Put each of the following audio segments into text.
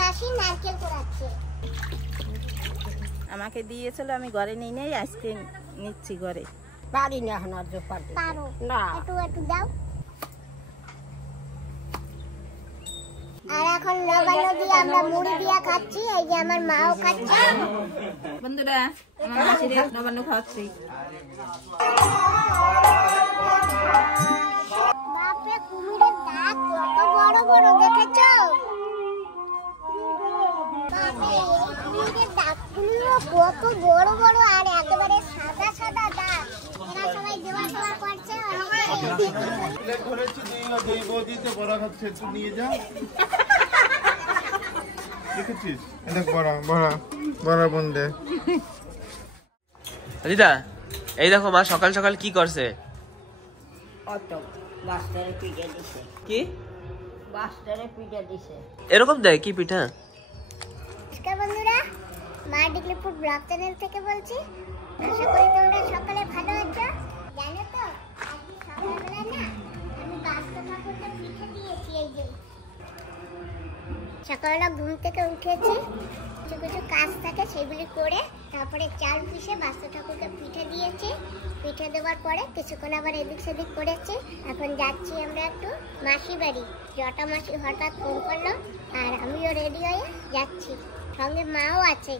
মাসি নারকেল পোড়াচ্ছে। আমাকে দিয়েছিল, আমি ঘরে নিয়ে নেই, আজকে নিচ্ছি ঘরে। পারি না এখন আর পারবো পারো না। একটু দাও। আর এখন লবণ দিয়ে আমরা মুড়ি দিয়া খাচ্ছি। এই যে আমার মাও খাচ্ছে। বন্ধুরা, আমার মাসির নবান্ন খাওয়াচ্ছি। বাপরে, কুমিরের দাঁত কত বড় বড় দেখেছো? বাপরে, এই কুমিরের দাঁতগুলো কত বড় বড় আর একেবারে সাদা সাদা দাঁত। এরা সবাই দেওয়া দেওয়া করছে। দিদা, এই দেখো মা সকাল সকাল কি করছে। কি এরকম দেয় কি পিঠা? নমস্কার বন্ধুরা, মা ডিগ্রিপুর ব্লগ চ্যানেল থেকে বলছি। আশা করি তোমরা সকালে ভালো আছো। জানো তো, আজকে সকালবেলা না আমি বাস্ত ঠাকুরকে পিঠে দিয়েছি। এই যে সকালবেলা ঘুম থেকে উঠেছি, কিছু কিছু কাজ থাকে সেগুলি করে তারপরে চাল পিষে বাস্ত ঠাকুরকে পিঠে দিয়েছি। পিঠে দেওয়ার পরে কিছুক্ষণ আবার এদিক সেদিক করেছি। এখন যাচ্ছি আমরা একটু মাসি বাড়ি। জটা মাসি হঠাৎ ফোন করলো আর আমিও রেডি হয়ে যাচ্ছি, সঙ্গে মাও আছে।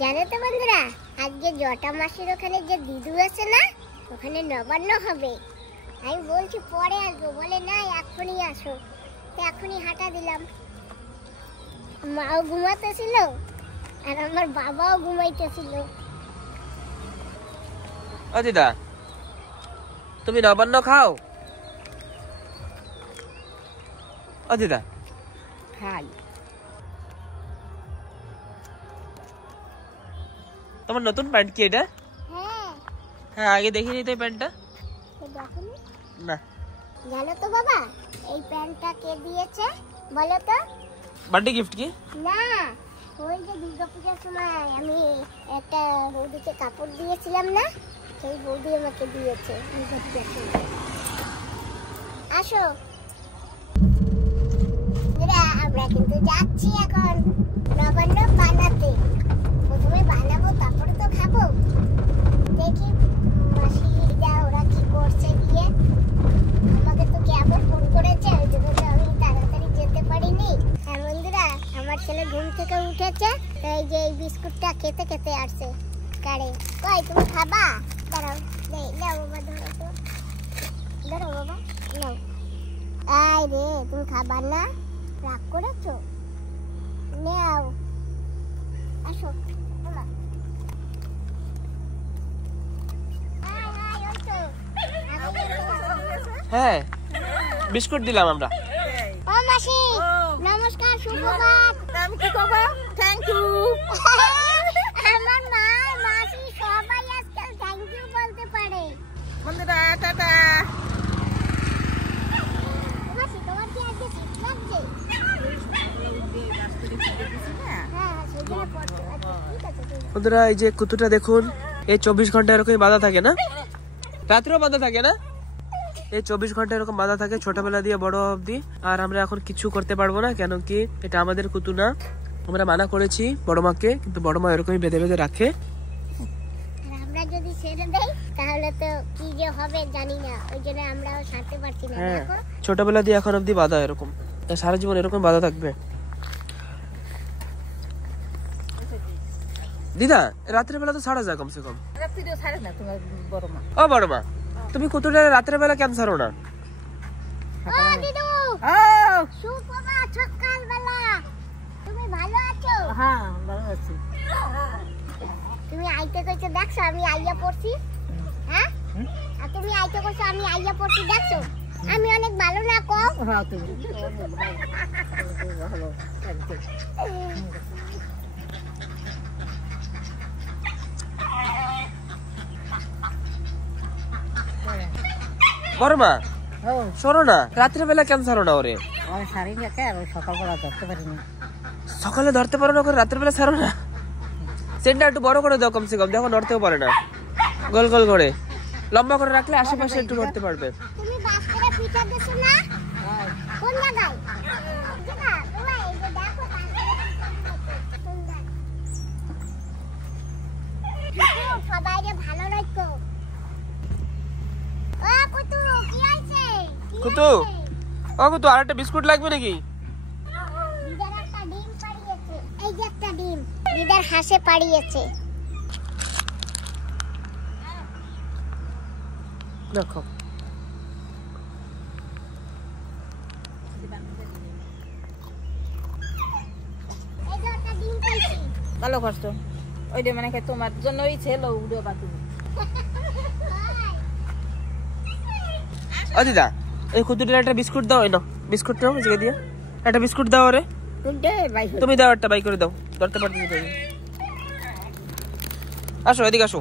জানো তো বন্ধুরা, আজকে জটা মাসির ওখানে যে দিদু আছে না, ওখানে নবান্ন হবে। আমি বলছি পরে আসবো, বলে না এখনই আসো। তো এখনই হাঁটা দিলাম। মাও ঘুমাতেছিল আর আমার বাবাও ঘুমাইতেছিল। ও দিদা, তুমি নবান্ন খাও? ও দিদা, খাই। তোমার নতুন প্যান্ট কি এটা? হ্যাঁ, হ্যাঁ, আগে দেখিনি তো এই প্যান্টটা। দেখুন না। জানো তো বাবা, এই প্যান্টটা কে দিয়েছে বলো তো? বার্থডে গিফট কি? না, ওই যে দুর্গাপূজার সময় আমি একটা বৌদিকে কাপড় দিয়েছিলাম না, সেই বৌদি আমাকে দিয়েছে। আসো আমরা কিন্তু যাচ্ছি এখন নবান্ন বানাতে। প্রথমে বানাবো তারপরে তো খাবো। দেখি মাসিরা ওরা কি করছে গিয়ে। আমাকে তো কেমন ফোন করেছে, ওই জন্য তো আমি তাড়াতাড়ি যেতে পারিনি। আর বন্ধুরা, আমার ছেলে ঘুম থেকে উঠেছে, এই যে এই বিস্কুটটা খেতে খেতে আসছে কারে। কই তুমি খাবা? দাঁড়াও, নাও বাবা, ধরো তো, ধরো বাবা, নাও। আই রে, তুমি খাবা না? রাগ করেছো? নাও, আসো বাবা। হ্যাঁ, বিস্কুট দিলাম আমরা। ও মাসি, নমস্কার, সুপ্রভাত। আমি কি করবো? Thank you. আমার মা মাসি সবাই আজকাল থ্যাংক ইউ বলতে পারে। বন্ধুরা, টাটা। মাসি, তোমার কি আজকে শীত লাগছে? হ্যাঁ, সেজন্য পড়তে। আচ্ছা, ঠিক আছে, ঠিক আছে। বন্ধুরা, এই যে কুতুটা দেখুন, এই 24 ঘন্টা এরকম বাঁধা থাকে না? রাত্রেও বাঁধা থাকে না? এই 24 ঘন্টা এরকম বাঁধা থাকে ছোটবেলা দিয়ে বড় অবধি। আর আমরা এখন কিছু করতে পারবো না, কেন কি এটা আমাদের কুতু না। আমরা মানা করেছি বড় মাকে, কিন্তু বড় মা এরকমই বেঁধে বেঁধে রাখে। আর আমরা যদি ছেড়ে দেই তাহলে তো কি যে হবে জানি না, ওই জন্য আমরাও ছাড়তে পারছি না। হ্যাঁ, দেখো ছোটবেলা দিয়ে এখন অবধি বাঁধা এরকম, তা সারা জীবন এরকম বাঁধা থাকবে। দিদা, রাত্রে বেলা তো ছাড়া যায় কমসে কম। রাত্রিও ছাড়ে না তোমার বড় মা। ও বড় মা, তুমি কুতুটা রাত্রে বেলা কেন ছাড়ো না? ও দিদু, সুপ্রভাত, সকালবেলা। তুমি ভালো আছো? হ্যাঁ, ভালো আছি। তুমি আইতে কইছো দেখছো আমি আইয়া পড়ছি? হ্যাঁ, আর তুমি আইতে কইছো আমি আইয়া পড়ছি দেখছো? আমি অনেক ভালো না কও? হ্যাঁ, তুমি ভালো। বড় মা, শোনো না, রাত্রে বেলা কেন ছাড়ো না ওরে? আমার শাড়ি রেখে আর সকালবেলা ধরতে পারিনি। সকালে ধরতে পারো না, করে রাত্রে বেলা ছাড়ো না? সেন্টার একটু বড় করে দাও কমসে কম, দেখো নড়তেও পারে না। গোল গোল করে লম্বা করে রাখলে আশেপাশে একটু নড়তে পারবে। তুমি বাস করে পিঠা দেছো না? কোন জায়গায়? জায়গা, তোমার এই যে দেখো কুতু ও কুতু আরেকটা বিস্কুট লাগবে নাকি? দিদার একটা ডিম পাড়িয়েছে, এই যে একটা ডিম দিদার হাসে পাড়িয়েছে। দেখো এই যে একটা ডিম পাইছি। ভালো কষ্ট ওইটা মানে কি তোমার জন্যই ছিল উড়ে বা তুমি ও দিদা এই কুতুটার একটা বিস্কুট দাও। এই নাও বিস্কুট নাও, জিগে দিয়ে একটা বিস্কুট দাও রে। তুমি দাও একটা, বাই করে দাও, ধরতে পারতেছি তুমি। আসো এদিকে আসো।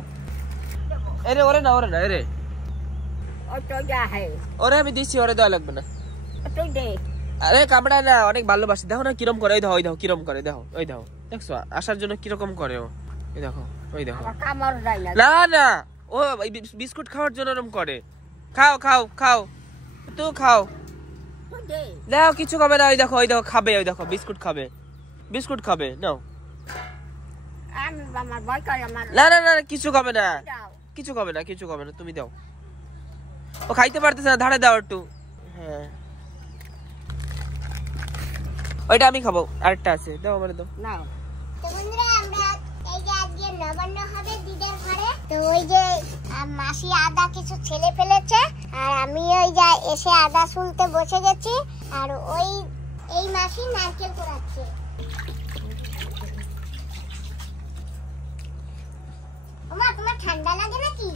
আরে ওরে না, ওরে না, আরে ওরে আমি দিচ্ছি, ওরে দেওয়া লাগবে না। আরে কামড়া না, অনেক ভালোবাসি। দেখো না কিরম করে, ওই দেখো, ওই দেখো কিরম করে, দেখো ওই দেখো, দেখছো আসার জন্য কিরকম করে ও, এই দেখো ওই দেখো। না না, ও বিস্কুট খাওয়ার জন্য এরকম করে। খাও খাও খাও, তো খাও, দেখো কিছু খাবে না। ওই দেখো, ওই দেখো খাবে, ওই দেখো বিস্কুট খাবে, বিস্কুট খাবে। নাও না না না, কিছু খাবে না, কিছু খাবে না, কিছু খাবে না, তুমি দাও। ও খাইতে পারতেছে না, ধারে দাও একটু। হ্যাঁ ওইটা আমি খাবো, আরেকটা আছে, দাও আমারে দাও। তো বন্ধুরা আমরা এই যে আজকে নবান্ন হবে দিদার ঘরে, তো ওই যে মাসি আদা কিছু ছেলে ফেলেছে, আর আমি ওই যে এসে আদা শুনতে বসে গেছি, আর ওই এই মাসি নারকেল কুড়াচ্ছে। ওমা তোমার ঠান্ডা লাগে নাকি?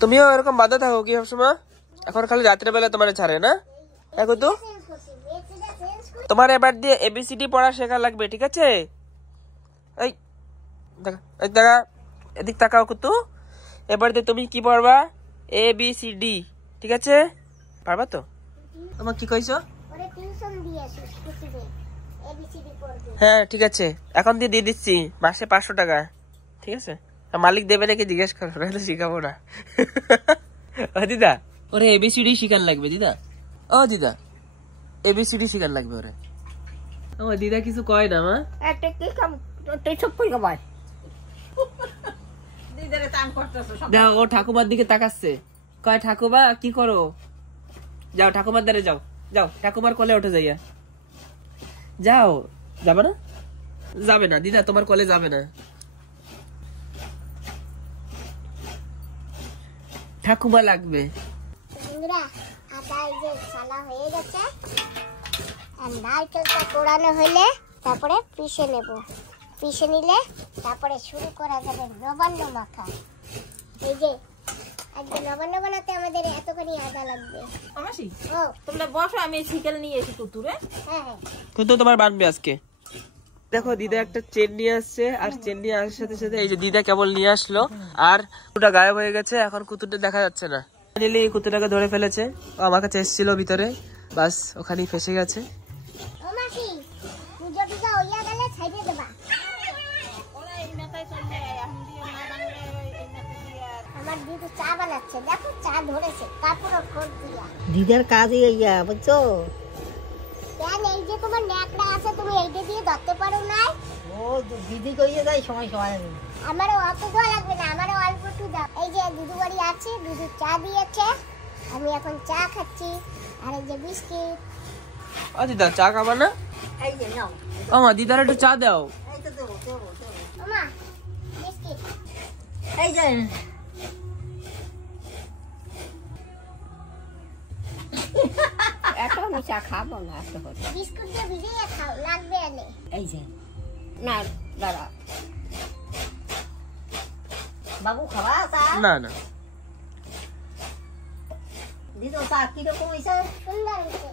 তুমিও এরকম বাধা থাকো কি সবসময়? এখন খালি রাত্রে বেলা তোমার ছাড়ে না? এখন তো তোমার এবার দিয়ে এবিসিডি পড়া শেখা লাগবে, ঠিক আছে? এই দেখা, এই দেখা, এদিক তাকাও কুতু। এবার দিয়ে তুমি কি পড়বা? ABCD, ঠিক আছে? পারবা তো? তোমার কি কইছো? ওরে টিউশন দিয়েছি স্কুটিতে, এবিসিডি পড়বে। হ্যাঁ ঠিক আছে, এখন দিয়ে দিচ্ছি মাসে 500 টাকা, ঠিক আছে? মালিক দেবে নাকি জিজ্ঞেস করো, নাহলে শিখাবো না। ও দিদা, ওরে এবিসিডি শিখান লাগবে দিদা। ও দিদা, এবিসিডি শিখান লাগবে ওরে। ও দিদা কিছু কয় না মা? দাও, ও ঠাকুমার দিকে তাকাচ্ছে, কয় ঠাকুমা কি করো? যাও ঠাকুমার দ্বারে যাও, যাও ঠাকুমার কোলে উঠে যাইয়া যাও। যাবে না? যাবে না দিদা, তোমার কোলে যাবে না। ঠাকুমা লাগবে। বন্ধুরা আদা এই যে সালা হয়ে গেছে, আর নারকেলটা কোড়ানো হলে তারপরে পিষে নেব। পিষে নিলে তারপরে শুরু করা যাবে নবান্ন মাখা। এই যে আজকে নবান্ন বানাতে আমাদের এতখানি আদা লাগবে। মাসি ও তোমরা বসো, আমি শিকেল নিয়ে এসি কুতুরে। হ্যাঁ হ্যাঁ, কিন্তু তোমার বানবে আজকে। দেখো দিদা একটা চেন নিয়ে আসছে, আর চেন নিয়ে আসার সাথে সাথে এই যে দিদা কেবল নিয়ে আসলো, আর কুতুটা গায়েব হয়ে গেছে, এখন কুতুটা দেখা যাচ্ছে না। ফাইনালি কুতুটাকে ধরে ফেলেছে, ও আমার কাছে এসেছিল ভিতরে, বাস ওখানেই ফেসে গেছে। ও মাসি পূজা টুজা হইয়া গেলে ছাইড়ে দেবা। আমার দিদি চা বানাচ্ছে, দেখো চা ধরেছে তারপর খোঁজ দিয়া। দিদার কাজই ইয়া বুঝছো? কেন এই যে তোমার ন্যাকড়া আছে, তুমি এইটা দিয়ে ধরতে পারো না? ও দিদি কইয়ে যায় সময় সময়। আমারও অত ধোয়া লাগবে না, আমারও অল্প একটু দাও। এই যে দুধু বাড়ি আছে, দুধু চা দিয়েছে, আমি এখন চা খাচ্ছি, আর এই যে বিস্কিট। ও দিদা চা খাবা না? এই যে নাও, ও মা দিদার একটু চা দাও। এই তো দেবো দেবো দেবো। ওমা বিস্কিট। এই যে এত আমি চা খাবো না, এত করে। বিস্কুট দিয়ে ভিজিয়ে খাও, লাগবে এনে। এই যে না দাঁড়া, বাবু খাবা চা? না না দিদো চা কিরকম হয়েছে? সুন্দর হয়েছে।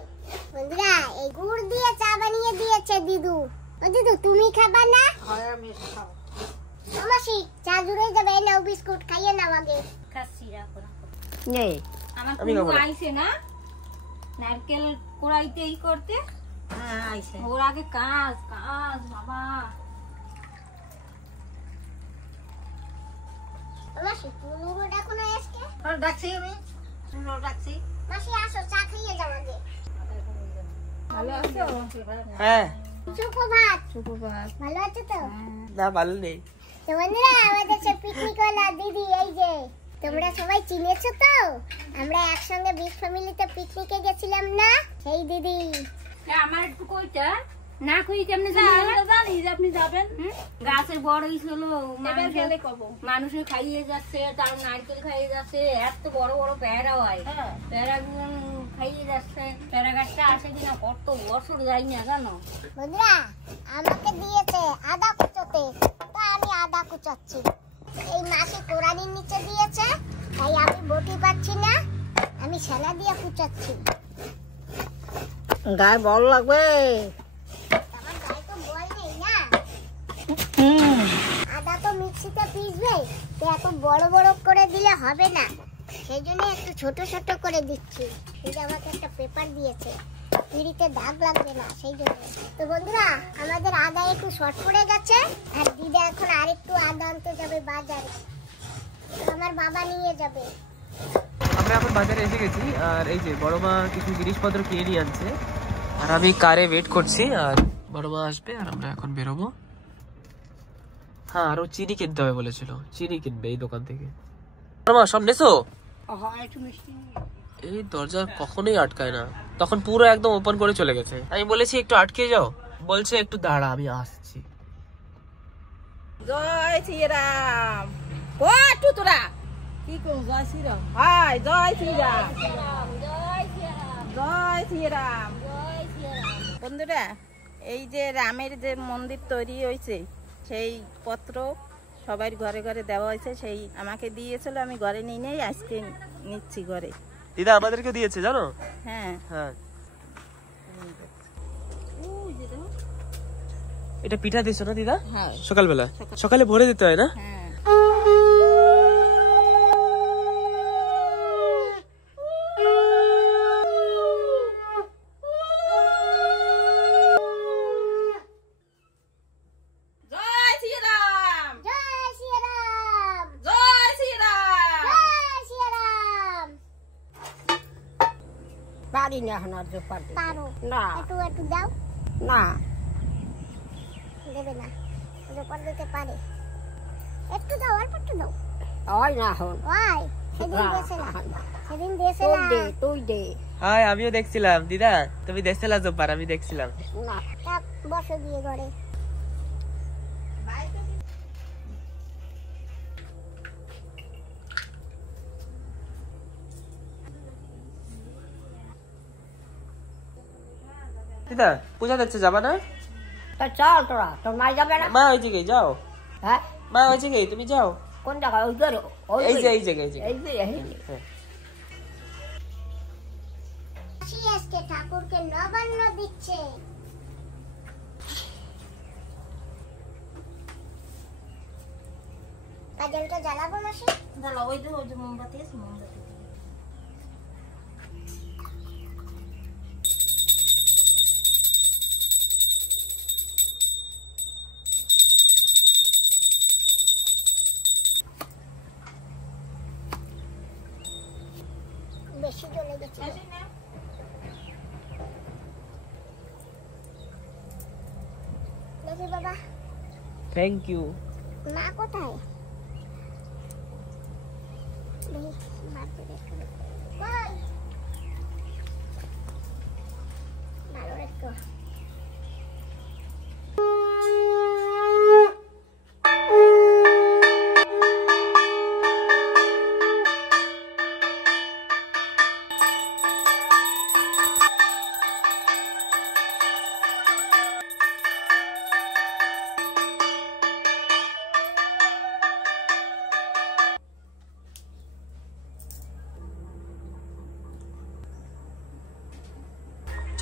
বন্ধুরা এই গুড় দিয়ে চা বানিয়ে দিয়েছে দিদু। ও দিদু তুমি খাবা না? আমি খাবো। ও মাসি চা জুড়ে যাবে, এই নাও বিস্কুট, খাইয়ে নাও আগে। নেই আমার আমি খাবো না। আইছে না নারকেল কোড়াইতে ই করতে, হ্যাঁ আইছে। ওর আগে কাজ কাজ বাবা। ও মাসি পুনুরো ডাকো না আজকে? আর ডাকছি আমি, শুনো ডাকছি। মাসি আসো চা খাইয়ে যাও আগে। ভালো আছো? হ্যাঁ সুপ্রভাত। সুপ্রভাত। ভালো আছো তো? না ভালো নেই। তো বন্ধুরা আমাদের সব পিকনিক ওয়ালা দিদি এই যে তোমরা সবাই চিনেছো তো? আমরা একসঙ্গে বিগ ফ্যামিলিতে পিকনিকে গেছিলাম না, সেই দিদি। আমার একটু কইটা না কই কেমনে জানি যে আপনি যাবেন। গাছের বড় ছিল মানুষের খাইয়ে যাচ্ছে, তার নারকেল খাইয়ে যাচ্ছে, এত বড় বড় পেয়ারা হয়, পেয়ারাগুলো খাইয়ে যাচ্ছে। পেয়ারা গাছটা আসে কিনা কত বছর যাই না জানো। বন্ধুরা আমাকে দিয়েছে আদা কুচোতে, তা আমি আদা কুচাচ্ছি। এই মাকে কোরানির নিচে দিয়েছে, তাই আমি বটি পাচ্ছি না, আমি সেনা দিয়ে কুচাচ্ছি। গায়ে বল লাগবে, আমার গায়ে তো বল নেই না। আদা তো মিক্সিতে পিসবে, তো এত বড় বড় করে দিলে হবে না, সেই জন্য একটু ছোট ছোট করে দিচ্ছি। এই যে আমাকে একটা পেপার দিয়েছে, পিড়িতে দাগ লাগবে না, সেই জন্য। তো বন্ধুরা আমাদের আদা একটু শর্ট পড়ে গেছে, আর দিদা এখন আরেকটু আদা আনতে যাবে বাজারে, আমার বাবা নিয়ে যাবে। আমরা এখন বাজারে এসে গেছি, আর এই যে বড় মা কিছু জিনিসপত্র কিনে নিয়ে আনছে, আর আমি কারে ওয়েট করছি, আর বড় মা আসবে আর আমরা এখন বেরোবো। হ্যাঁ, আরো চিনি কিনতে হবে বলেছিল, চিনি কিনবে এই দোকান থেকে। বড় মা সব নেছো? এই দরজা কখনোই আটকায় না, তখন পুরো একদম ওপেন করে চলে গেছে। আমি বলেছি একটু আটকে যাও, বলছে একটু দাঁড়া আমি আসছি। জয় শ্রীরাম। ও টুতুরা কি করব? জয় শ্রীরাম। হাই জয় শ্রীরাম। জয় শ্রীরাম। বন্ধুরা এই যে রামের যে মন্দির তৈরি হয়েছে, সেই পত্র সবার ঘরে ঘরে দেওয়া হয়েছে, সেই আমাকে দিয়েছিল, আমি ঘরে নিয়ে নেই, আজকে নিচ্ছি ঘরে। দিদা আমাদেরকে দিয়েছে জানো? হ্যাঁ হ্যাঁ, এটা পিঠা দিছো না দিদা? হ্যাঁ সকালবেলা, সকালে ভরে দিতে হয় না? হ্যাঁ। জয় শ্রীরাম। জয় শ্রীরাম। জয় শ্রীরাম। জয় শ্রীরাম। পারি না এখন আর যে পারি পারো না একটু একটু দাও। না দেবে না, জোপার দিতে পারে, একটু দাও, অল্প একটু দাও। হয় না এখন ওই সেদিন দিয়েছিলাম, সেদিন তুই দিয়েছিলাম। দে তুই দে হাই, আমিও দেখছিলাম দিদা, তুমি দেখছিলা জোপার, আমি দেখছিলাম। না তা বসে দিয়ে ঘরে। দিদা পূজা দেখতে যাবা না? তা চল তোরা, তোর মাই যাবে না? মা ওই জায়গায় যাও, হ্যাঁ মা ওই জায়গায় তুমি যাও। কোন জায়গায়? ওই ঘরে? ওই এই যে ঘরে? এই জায়গায়, এই জায়গায়। এই ঘরে, এই ঘরে। হ্যাঁ। মাসি আজকে ঠাকুরকে নবান্ন দিচ্ছে। কাজলটা জ্বালাবো মাসি? জ্বালা, ওই যে মোমবাতি আছে, মোমবাতি। বেশি জ্বলে গেছে। দেখি বাবা, থ্যাংক ইউ। মা কোথায়? দেখি মাকে দেখো। কই? ভালো রেখো।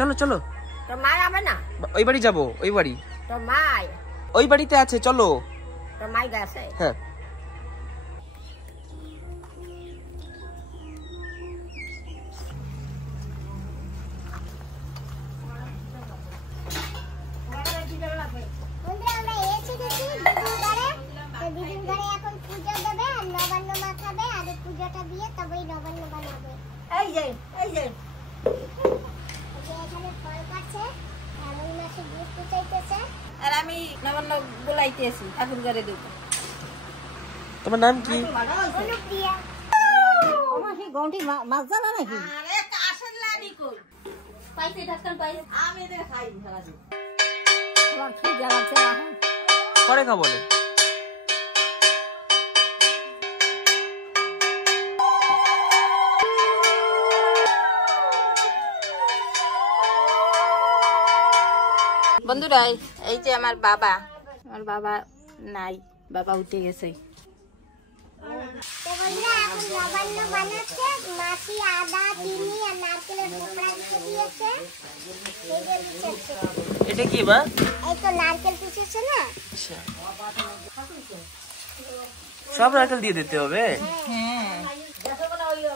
চলো চলো, তোর মা যাবে না? ওই বাড়ি যাবো, ওই বাড়ি, তোর মাই? ওই বাড়িতে আছে, চলো। তোর মাই গেছে? হ্যাঁ। বন্ধুরা আমরা এসে গেছি দিদির ঘরে। তো দিদির ঘরে এখন পূজা দেবে আর নবান্ন মাখাবে, আর এই পূজাটা দিয়ে তবেই নবান্ন বানাবে। এই যে এই যে যে এখানে ফল কাটছে, আর ওই মাসে দুধ কুচাইতেছে। আর আমি নবান্ন বলাইতেছি ঠাকুর ঘরে দেব। তোমার নাম কি? অনুপ্রিয়া। আমার সেই গন্টি মাছ জানা নাকি আরে কাশের লাড়ি কই পাইতে ঢাকন পাই আমি এদের খাই সারা দিন আমার কি জ্বালাচ্ছে না পরে খাবো না বন্ধুরা এই যে আমার বাবা নাই, বাবা উঠে গেছে। তো বন্ধুরা এখন নবান্ন বানাচ্ছে, মাছি আদা চিনি আর নারকেলের টুকরা দিয়েছে। এই যে দিচ্ছে, এটা কি মা? এই তো নারকেল পিসেছে না। আচ্ছা, সব নারকেল দিয়ে দিতে হবে? হ্যাঁ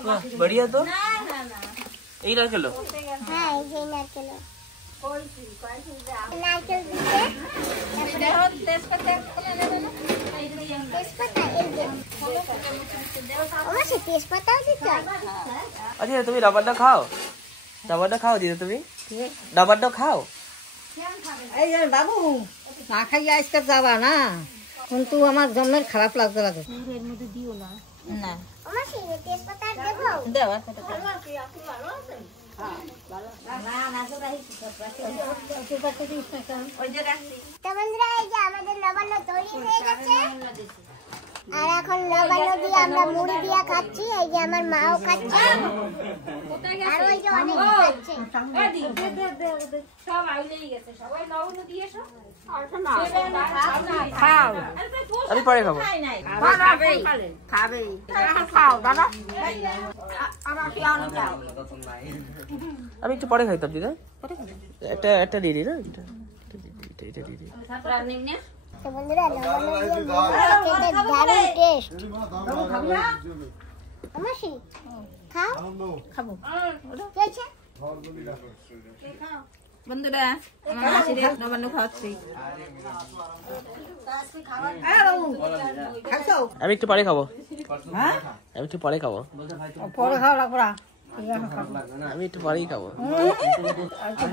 বাহ, बढ़िया তো। এই নারকেল? হ্যাঁ এই যে নারকেল, নারকেল দিতে তেজপাতা, এই যে অবশ্যই তেজপাতাও দিতে হয়। আচ্ছা তুমি নবান্ন খাও? নবান্ন খাও দিদি? তুমি নবান্ন খাও? এই যে বাবু না খাইয়া আজকে যাবা না, কিন্তু আমার জন্মের খারাপ লাগতে লাগে। না অবশ্যই তেজপাতা দেবো। দেওয়া তো বন্ধুরা এই যে আমাদের নবান্ন তৈরি হয়ে গেছে, আর এখন নবান্ন দিয়ে আমরা মুড়ি দিয়ে খাচ্ছি। এই যে আমার মাও খাচ্ছে, আর ওই যে অনেক খাচ্ছে। সব আইলেই গেছে, সবাই নবন দিয়ে এসো। খাও, আমি পরে খাবো। খাবে খাও দাদা, আমি একটু পরে খাইতাম দিদা। একটা দিয়ে দিই না, এটা দিয়ে দিই। তো বন্ধুরা নবান্ন দিয়ে মুড়ি খেতে দারুণ টেস্ট। অবশ্যই খাও, খাবো। কি আছে? বন্ধুরা আমার মাসিরে নবান্ন খাওয়াচ্ছি। আমি একটু পরে খাবো। আমি একটু পরে খাবো। পরে খাওয়া লাগবে না, আমি একটু পরেই খাবো।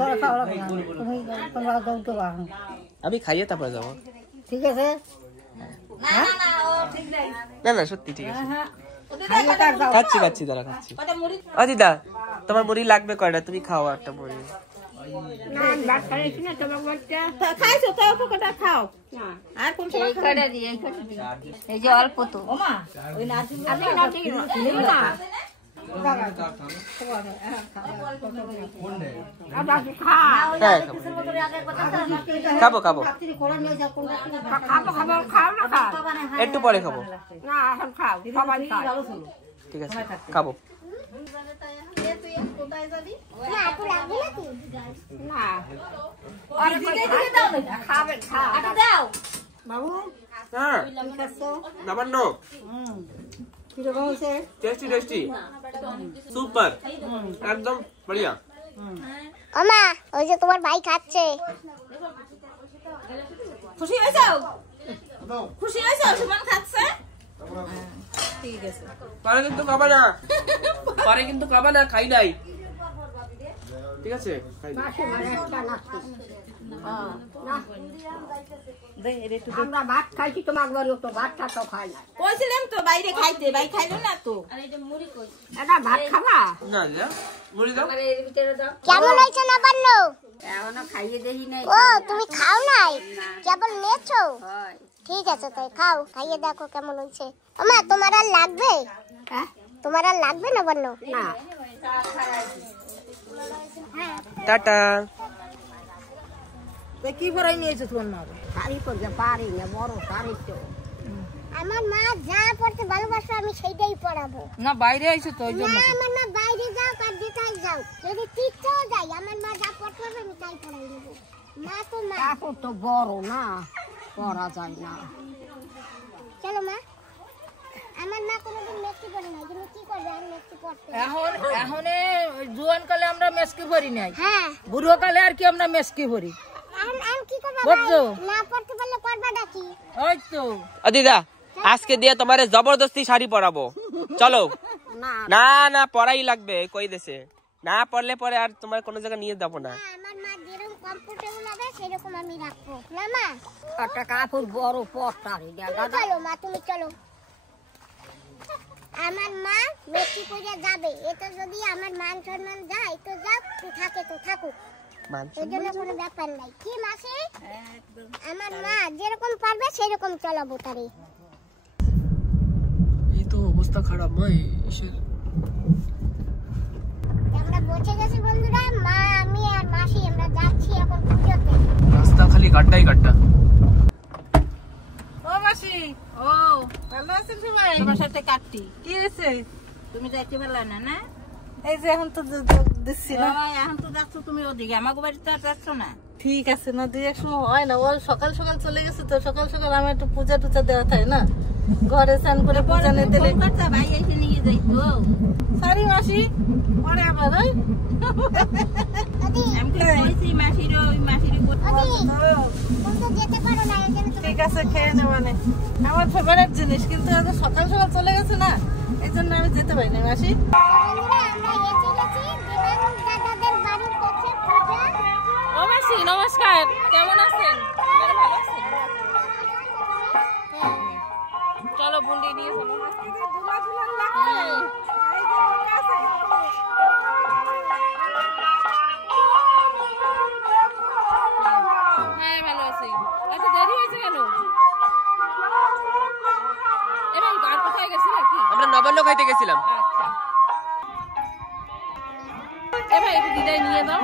পরে খাওয়া লাগবে না, তুমি তোমরা দৌড়তে পারো। আমি খাইয়ে তারপরে যাবো। ঠিক আছে? না না সত্যি ঠিক আছে। খাইয়ে তার যাও। খাচ্ছি খাচ্ছি দাঁড়া খাচ্ছি। ও দিদা তোমার মুড়ি লাগবে কয়টা? তুমি খাও একটা মুড়ি। খাইছো তো অল্প কটা খাও। আর কোন সময় খাবে? এই যে অল্প তো হ্যাঁ খাবো খাবো, একটু পরে খাবো। ঠিক আছে খাবো। না আপু লাগবে নাকি? বাবু হ্যাঁ নবান্ন কিরকম হয়েছে? টেস্টি টেস্টি সুপার একদম বড়িয়া। ও মা ওই যে তোমার ভাই খাচ্ছে। খুশি হয়েছো? খুশি হয়েছো? সুমন খাচ্ছে? ঠিক আছে। পরে কিন্তু খাবা না, পরে কিন্তু খাবা না, খাই নাই। ঠিক আছে খাই নাই। আমরা ভাত খাইছি, তোমার বাড়ি তো ভাত খাও খাই না। কইছিলাম তো বাইরে খাইতে, ভাই খাইলো না তো। এটা ভাত খাবা? না দিদা মুড়ি দাও। কেমন হয়েছে নবান্ন? এখনো খাইয়ে দেখি নাই। ও তুমি খাও নাই, কেবল নেছো? ঠিক আছে তাই খাও, খাইয়ে দেখো কেমন হয়েছে। ও মা তোমার আর লাগবে? তোমার আর লাগবে নবান্ন? না টাটা। কি পরাই নিয়েছো তোমার মা? শাড়ি পরতে পারি না, বড় শাড়ি তো। আমার মা যা পড়তে ভালোবাসে আমি সেইটাই পড়াবো। না বাইরে আইছো তো ওই না জন্য। আমার মা বাইরে যাও আর যেটাই যাও, যদি তীর্থও যাই আমার মা যা পড়তে হবে আমি তাই পড়াই দেবো। মা তো মা। কাপড় তো বড় না, পরা যায় না। চলো মা। আমার মা কোনোদিন মেস্কি পড়ে নাই, কিন্তু কি করবে আমি মেস্কি পড়তে। এখন জোয়ান কালে আমরা মেসকি ভরি নাই, হ্যাঁ বুড়ো কালে আর কি আমরা মেসকি ভরি। আমি কি করব? বুঝছো? না পড়তে পারলে করবাটা কি? ওই তো ও দিদা আজকে দিয়ে তোমারে জবরদস্তি শাড়ি পরাবো, চলো। না না পরাই লাগবে, কই দেশে না পড়লে পরে আর তোমার কোনো জায়গায় নিয়ে যাবো না। আমার মা যেরকম কমফোর্টেবল হবে সেরকম আমি রাখবো না মা। একটা কাপড় বড় পরতারি দাদা। চলো মা তুমি চলো। আমার মা মেট্রি করে যাবে, এটা যদি আমার মান সম্মান যায় তো যাক, থাকে তো থাকুক, এর জন্য কোনো ব্যাপার নাই। কি মাসি? আমার মা যেরকম পারবে সেরকম চলাবো তারে। এই তো অবস্থা খারাপ মা। আমরা পৌঁছে গেছি বন্ধুরা, মা আমি আর মাসি আমরা যাচ্ছি এখন পুজোতে। রাস্তা খালি গাড্ডাই গাড্ডা। ও মাসি, ও ভালো আছেন সবাই? তোমার সাথে কাটতি কি হয়েছে? তুমি যাইতে পারলা না? না এই যে এখন তো দিচ্ছি না। এখন তো যাচ্ছ তুমি ওদিকে, আমাকে বাড়িতে আর যাচ্ছ না। ঠিক আছে না, দুই এক সময় হয় না, ও সকাল সকাল চলে গেছে তো, সকাল সকাল আমার একটু পূজা টুজা দেওয়া থাকে না, ঘরে স্নান করে পূজা নিয়ে দিলে ভাই এসে নিয়ে যাইতো। সরি মাসি, পরে আবার আমি কইছি মাসির ওই মাসির যেতে পারো না, এর জন্য ঠিক আছে খেয়ে নেবানে, আমার ফেভারিট জিনিস, কিন্তু সকাল সকাল চলে গেছে না, এই জন্য আমি যেতে পারিনি মাসি। বন্ধুরা আমরা এসে গেছি দিবানন্দ দাদাদের বাড়ির কাছে পূজা। ও মাসি নমস্কার, কেমন আছেন? ভালো আছেন? চলো বুন্ডি নিয়ে চলো। হ্যাঁ ভালো আছি। এত দেরি হয়েছে কেন? এবার আর কোথায় গেছিল কি? আমরা নবান্ন খাইতে গেছিলাম। আচ্ছা এবার একটু বিদায় নিয়ে দাও।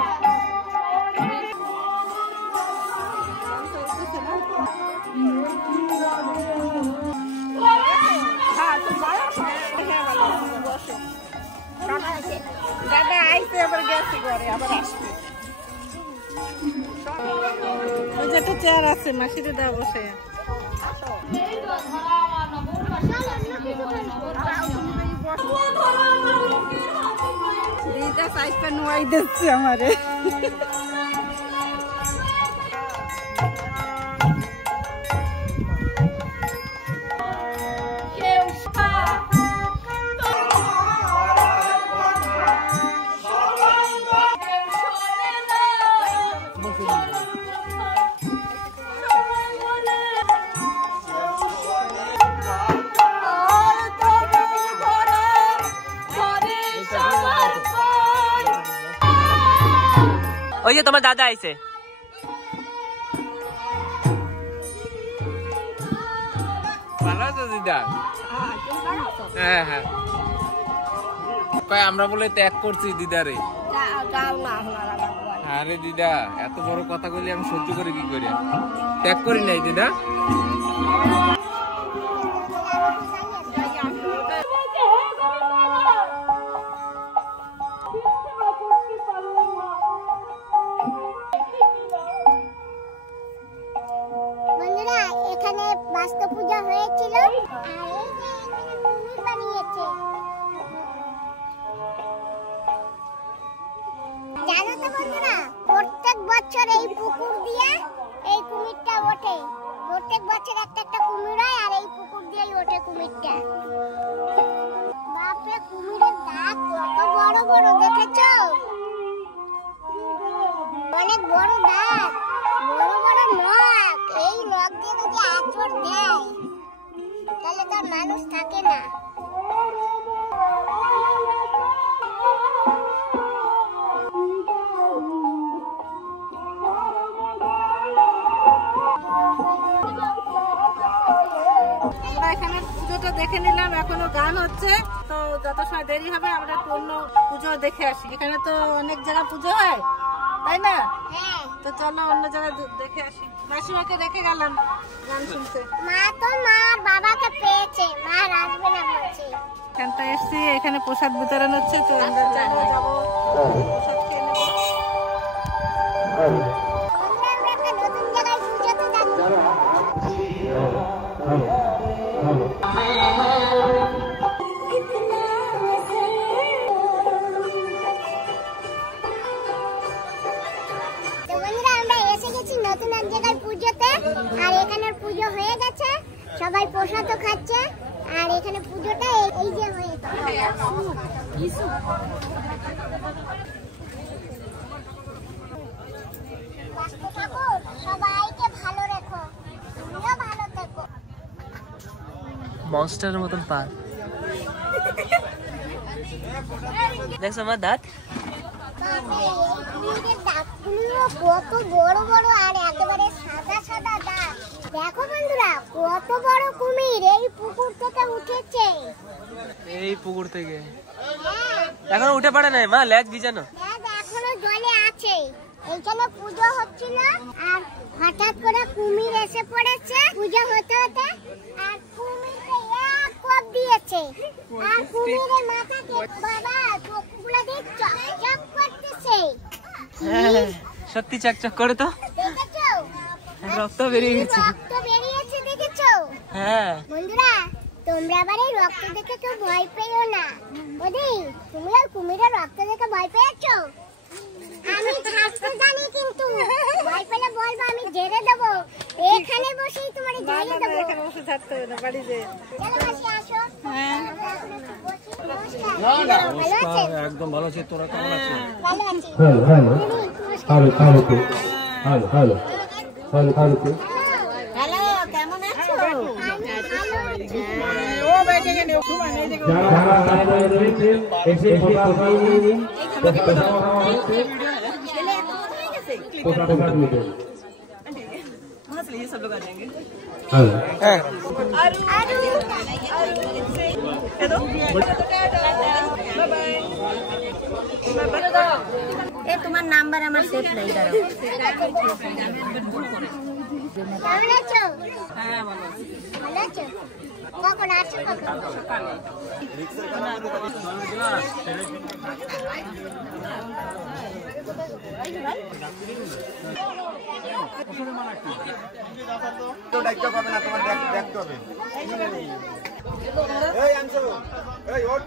দাদা আইসে আবার গেছে ঘরে, আবার আসবে। ওই যে একটা চেয়ার আছে, মাসিরে দাও বসে। দিদা সাইজটা নোয়াই দিচ্ছে আমারে। ওই যে তোমার দাদা আইছে। ভালো আছো দিদা? হ্যাঁ হ্যাঁ, আমরা বলে ত্যাগ করছি দিদারে। আরে দিদা এত বড় কথা বলি আমি সহ্য করে কি করি? ত্যাগ করি নাই দিদা। বন্ধুরা এখানে বাস্তু পূজা হয়েছিল, আর এই যে এখানে কুমির বানিয়েছে। জানো তো বন্ধুরা, প্রত্যেক বছর এই পুকুর দিয়ে এই কুমিরটা ওঠে। প্রত্যেক বছর একটা একটা কুমির হয়, আর এই পুকুর দিয়েই ওঠে কুমিরটা। বাপরে, কুমিরের দাঁত কত বড় বড় দেখেছো? অনেক বড় দাঁত, বড় বড় নখ। এই নখ দিয়ে যদি আঁচড় দেয় তাহলে তো আর মানুষ থাকে না। আমরা এখানে পুজোটা দেখে নিলাম, এখনো গান হচ্ছে, তো যত সময় দেরি হবে আমরা একটু অন্য পুজো দেখে আসি। এখানে তো অনেক জায়গা পুজো হয়, তাই না? হ্যাঁ, তো চলো অন্য জায়গায় দেখে আসি। মাসিমাকে রেখে গেলাম গান শুনতে। মা তো মার বাবাকে পেয়েছে, মা আর আসবে না বলছে। এখানটা এসছি, এখানে প্রসাদ বিতরণ হচ্ছে, তো আমরা যাবো প্রসাদ খেয়ে নেবো। বন্ধুরা আমরা একটা নতুন জায়গায় পুজোতে যাচ্ছি। তো বন্ধুরা আমরা এসে গেছি নতুন এক জায়গায় পুজোতে, আর এখানে পুজো হয়ে গেছে, সবাই প্রসাদও খাচ্ছে, আর এখানে পুজোটা এই যে হয়েছে। বাস্তু ঠাকুর সবাইকে ভালো রেখো, তুমিও ভালো থেকো। মনস্টারের মতন পা। দেখছো আমার দাঁত? কুমিরের দাঁতগুলো কত বড় বড় আর একেবারে সাদা সাদা দাঁত। দেখো বন্ধুরা কত বড় কুমির এই পুকুর থেকে উঠেছে। এই পুকুর থেকে এখনো উঠে পড়ে নাই মা, লেজ ভিজানো। এখনো জলে আছে। এইখানে পূজা হচ্ছিল আর হঠাৎ করে কুমির এসে পড়েছে পূজা হতে হতে, আর কুমিরকে এক কোপ দিয়েছে। আর কুমিরের মাথাকে বাবা চোখগুলো দিয়ে চকচক করতেছে। সত্যি চকচক করে তো, দেখেছো? রক্ত বেরিয়ে গেছে। রক্ত বেরিয়েছে দেখেছো? হ্যাঁ বন্ধুরা তোমরা আবার এই রক্ত দেখে কেউ ভয় পেও না। ওদি তুমি আর কুমিরের রক্ত দেখে ভয় পেয়েছো? আমি ছাড়তে জানি, কিন্তু ভয় পেলে বলবো, আমি জেরে দেবো। এখানে বসেই তোমার জেরে দেবো। এখানে বসে থাকতে হবে না, বাড়ি যেয়ে। চলো মাসি আসো। আমরা এখন একটু বসি। নমস্কার। ভালো আছেন? একদম ভালো আছে, তোরা কেমন আছিস? ভালো আছি। হ্যালো হ্যালো দিদি, নমস্কার। Hello hello hello hello hello hello hello, কেমন আছো? ও বেঁচে গেলে ঘুমান, এই দেখো। যারা লাইনে রয়েছে এসে পোশাক নিয়ে নিন। পোশাক নিতে হ্যালো হ্যাঁ এ তোমার নাম্বার আমার সেভ নেই, দাঁড়াও। কেমন আছো? ভালো আছো? কখন আসছো? কখন? দেখতে পাবে না, তোমার দেখতে হবে। এই আনছো, এই ওঠ,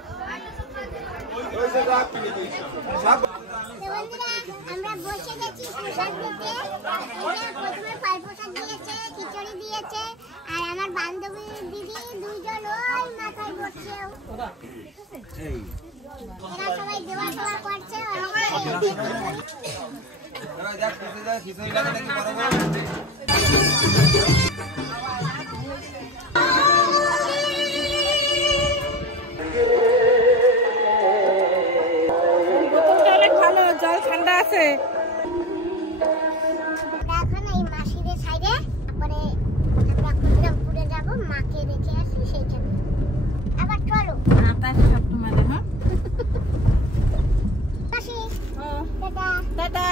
ওই যে রাখ। বন্ধুরা আমরা বসে গেছি প্রসাদ দিতে। প্রথমে ফল প্রসাদ দিয়েছে, খিচুড়ি দিয়েছে, আর আমার বান্ধবী দিদি দুইজন ওই মাথায় বসছে। এরা সবাই দেওয়া দেওয়া করছে। খিচুড়ি লাগে নাকি বরাবর? বোতলটা অনেক ভালো, জল ঠান্ডা আছে। এখন এই মাসিদের সাইডে, তারপরে আমরা ক্ষুদ্রামপুরে যাবো, মাকে রেখে আসি সেইখানে। আবার চলো মাসি, টাটা। টাটা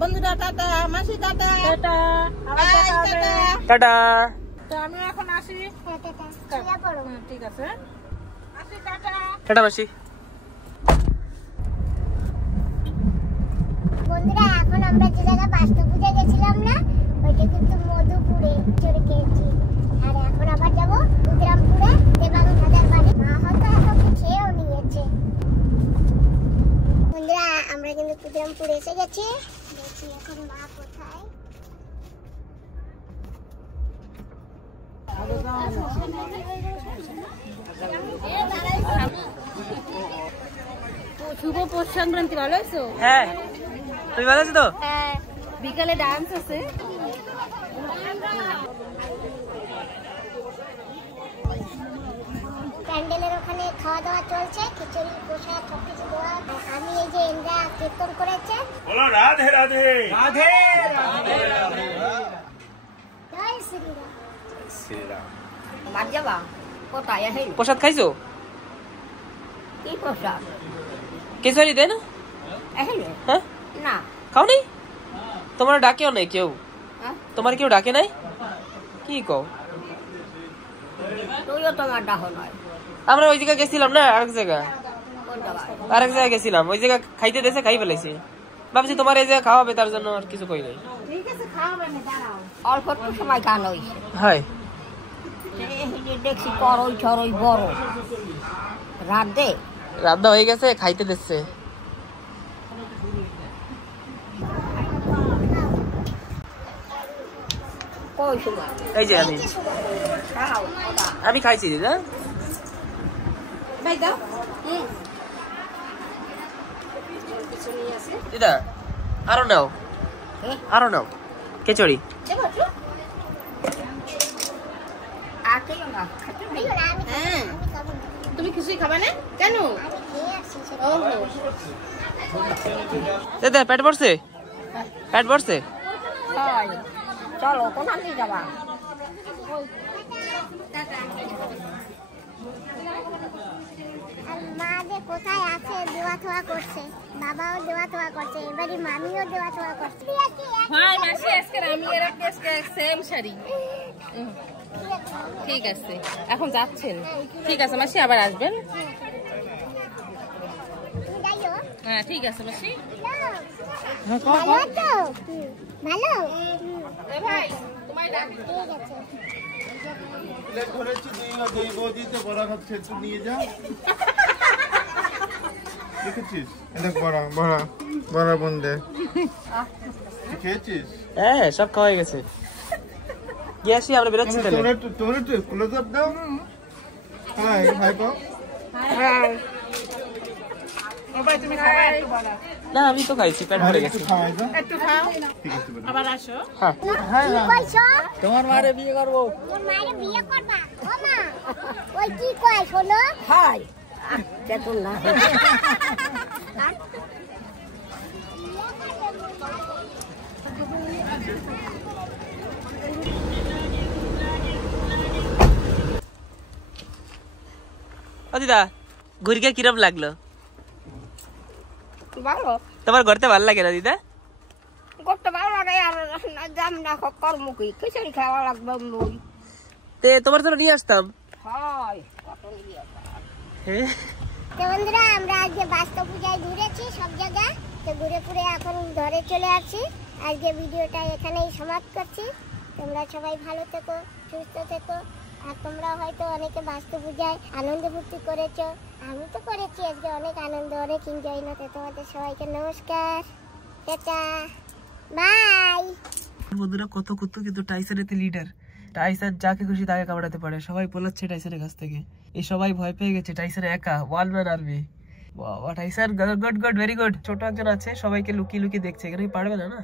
বন্ধুরা, টাটা মাসি, টাটা। আবার দেখা হবে। টাটা। তো আমি এখন আসি। হ্যাঁ, টাটা। শুয়ে পড়ো। ঠিক আছে, আসি, টাটা। টাটা মাসি। বন্ধুরা এখন আমরা যে জায়গায় বাস্তব পূজা গেছিলাম না, ওইটা কিন্তু মধুপুরে চড়ে গেছি। আর এখন আবার যাবো ক্ষুদ্রামপুরে, দেবাং দাদার বাড়ি। মা হয়তো এখন খেয়েও নিয়েছে। বন্ধুরা আমরা কিন্তু ক্ষুদ্রামপুরে এসে গেছি। দেখি এখন মা কোথায়। শুভ পৌষ সংক্রান্তি, ভালো আছো? হ্যাঁ তুমি ভালো আছো তো? হ্যাঁ, বিকালে ডান্স আছে। প্যান্ডেলের ওখানে খাওয়া দাওয়া চলছে, খিচুড়ি প্রসাদ সবকিছু দেওয়া। আর আমি এই যে ইন্দ্রা কীর্তন করেছে। বলো রাধে রাধে। রাধে জয় শ্রীরাম। শ্রীরাম। বাদ যাবা কোথায়? এই প্রসাদ খাইছো? কি প্রসাদ? খিচুড়ি দেয় না? এখানে হ্যাঁ না। খাও নাই? তোমার ডাকেও নাই কেউ? হ্যাঁ? তোমার কেউ ডাকে নাই? কি কও? তুইও তোমার ডাহ নয়। আমরা ওই জায়গায় গেছিলাম না, আরেক জায়গা, কোন জায়গায়? আরেক জায়গায় গেছিলাম। ওই জায়গা খাইতে দেশে খাই ফেলাইছি। ভাবছি তোমার এই জায়গা খাওয়াবে, তার জন্য আর কিছু কই নাই। অল্প একটু সময় গান হয়েছে। হয় দেখছি করই ছড়ই বড় রাধে। রান্না হয়ে গেছে, খাইতে দিচ্ছে। কই সময়? এই যে আমি খাইছি দিদা। দিদা আরো নাও, আরো নাও খিচুড়ি। আর কেউ না, আমি খাবো না। তুমি খিচুড়ি খাবা না কেন? খেয়ে আসছি সেটা। ওহো দাদা পেট ভরছে? পেট ভরছে? চলো কোথায় নিয়ে যাবা? আর মা যে কোথায় আছে দেওয়া থোয়া করছে, বাবাও দেওয়া থোয়া করছে, এবারে মামিও দেওয়া থোয়া করছে। হ্যাঁ মাসি আজকে আমি এর একটা সেম শাড়ি। ঠিক আছে এখন যাচ্ছেন? ঠিক আছে মাসি আবার আসবেন। তুমি যাইও? হ্যাঁ ঠিক আছে মাসি। ভালো তো? ভালো? এ ভাই তোমায় ডাকি। ঠিক আছে। করেছি দুই বৌদিতে বড়া খাচ্ছে, একটু নিয়ে যা। দেখেছিস দেখ বড়া বড়া বড়া বন্ধে খেয়েছিস? হ্যাঁ সব খাওয়া হয়ে গেছে। গিয়ে আসি আমরা বেরোচ্ছি তাহলে। তোমরা একটু ক্লোজ আপ দাও। হাই হাই কো। না আমি তো খাইছি, পেট ভরে গেছে। খাওয়াই দাও। একটু খাও, ঠিক আছে বেটা। আবার আসো। হ্যাঁ কি কইছো? তোমার মারে বিয়ে করবো। তোর মায়ের বিয়ে করবা? ও মা, ওই কি কয় শোনো? হাই দেখুন না ও দিদা ঘুরিকে কিরম লাগলো? ভালো তোমার ঘুরতে ভালো লাগে না দিদা? করতে ভালো লাগে আর যাম না কর্ম কি খিচুড়ি খাওয়া লাগবে বই তে তোমার জন্য নিয়ে আসতাম। হাই হ্যাঁ তো বন্ধুরা আমরা আজকে বাস্তব পূজায় ঘুরেছি সব জায়গা, তো ঘুরে ঘুরে এখন ঘরে চলে আসছি। আজকে ভিডিওটা এখানেই সমাপ্ত করছি। তোমরা সবাই ভালো থেকো, সুস্থ থেকো। আর তোমরা হয়তো অনেকে বাস্তব পূজায় আনন্দ ফুর্তি করেছো, আমি তো করেছি আজকে অনেক আনন্দ, অনেক এনজয়। না তোমাদের সবাইকে নমস্কার, টাটা, বাই। বন্ধুরা কত কুত্তু কিন্তু টাইসন এতে লিডার। টাইসন যাকে খুশি তাকে কামড়াতে পারে, সবাই পোলাচ্ছে টাইসনের কাছ থেকে। এই সবাই ভয় পেয়ে গেছে, টাইসন একা ওয়ান ম্যান আর্মি। বাবা Tyson good good very good. ছোট একজন আছে সবাইকে লুকিয়ে লুকিয়ে দেখছে, এখানে পারবে না না।